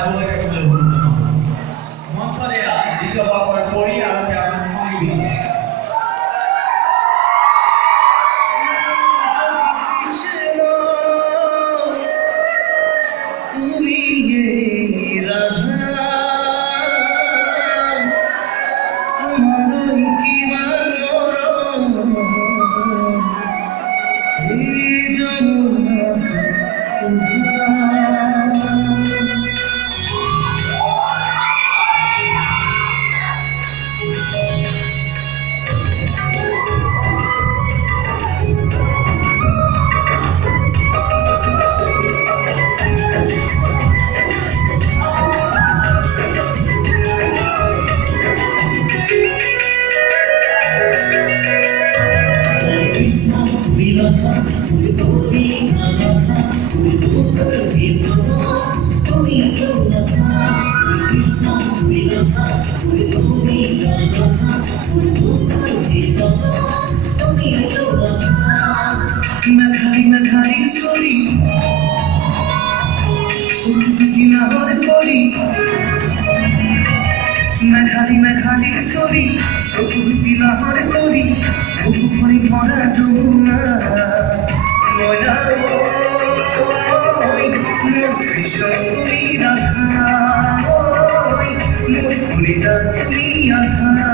ভাগ্যটাকে বলে ভুলতে হবে মন্থরে দ্বিতীয় বাবার পড়ি আর কেমন হইবি তুমি রাধা তোমার কি মনোরম এই যমুনা মেঘারি সরি সুখী নাহর করি মেঘারি সরি সুখী নাহর করি ভুরি ভরা যমুনা মজা কৃষ্ণ তুমি রাধা ভুলি যা তুমি আধা